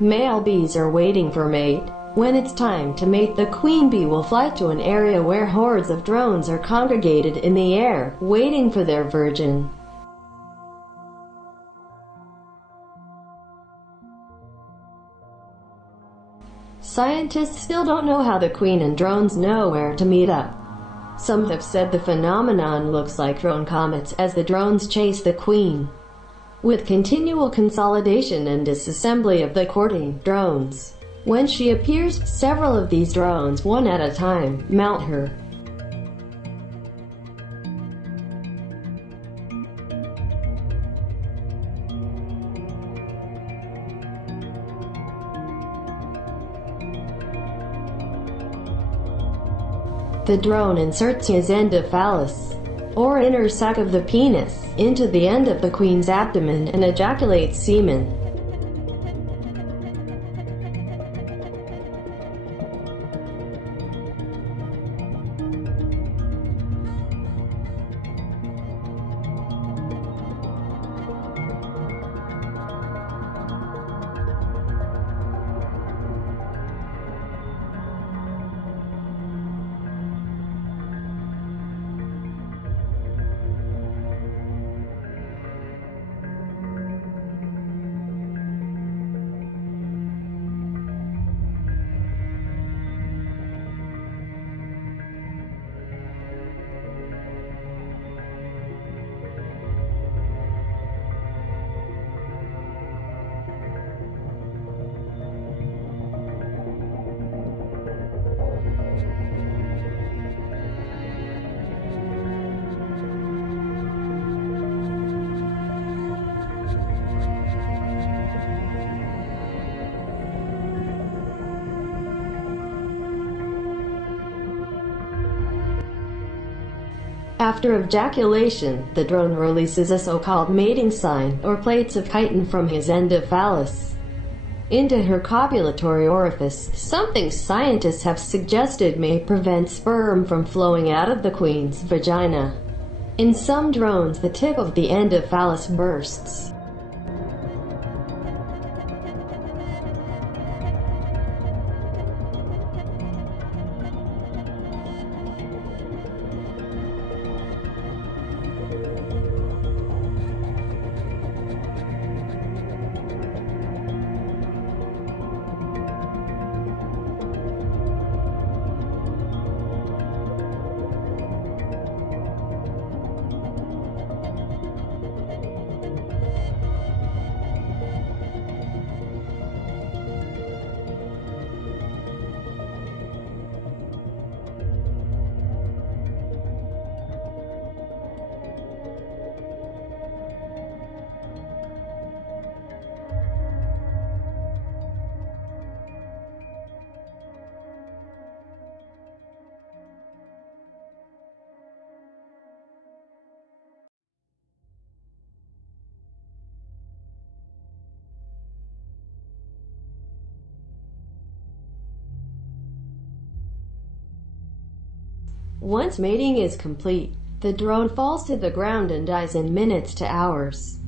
Male bees are waiting for mate. When it's time to mate, the queen bee will fly to an area where hordes of drones are congregated in the air, waiting for their virgin. Scientists still don't know how the queen and drones know where to meet up. Some have said the phenomenon looks like drone comets as the drones chase the queen. With continual consolidation and disassembly of the courting drones, when she appears, several of these drones, one at a time, mount her. The drone inserts his endophallus, or inner sac of the penis, into the end of the queen's abdomen and ejaculates semen. After ejaculation, the drone releases a so-called mating sign, or plates of chitin from his endophallus, into her copulatory orifice, something scientists have suggested may prevent sperm from flowing out of the queen's vagina. In some drones, the tip of the endophallus bursts. Once mating is complete, the drone falls to the ground and dies in minutes to hours.